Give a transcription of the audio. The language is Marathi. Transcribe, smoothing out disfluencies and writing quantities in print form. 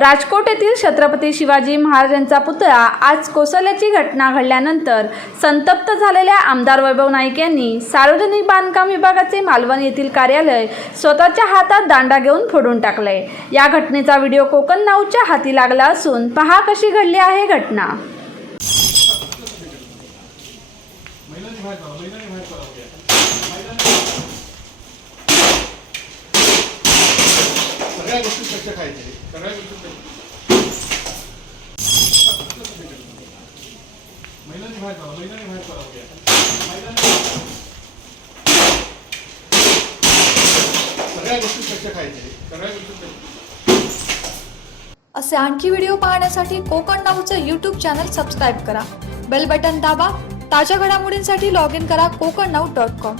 राजकोट येथील छत्रपती शिवाजी महाराजांचा पुतळा आज कोसळल्याची घटना घडल्यानंतर संतप्त झालेल्या आमदार वैभव नाईक यांनी सार्वजनिक बांधकाम विभागाचे मालवण येथील कार्यालय स्वतःच्या हातात दांडा घेऊन फोडून टाकले। या घटनेचा व्हिडिओ कोकण नाऊच्या हाती लागला असून पहा कशी घडली आहे घटना। सगळ्या गोष्टी स्वच्छ खायचे, सगळ्या गोष्टी महिलांनी बाहेर जावं, महिलांनी बाहेर करावं, सगळ्या गोष्टी स्वच्छ खायचे, सगळ्या गोष्टी। असे आणखी व्हिडिओ पाहण्यासाठी कोकण नाऊचं यूट्यूब चॅनल सबस्क्राईब करा, बेल बटन दाबा, ताज्या घडामोडींसाठी लॉग इन करा kokannav.com।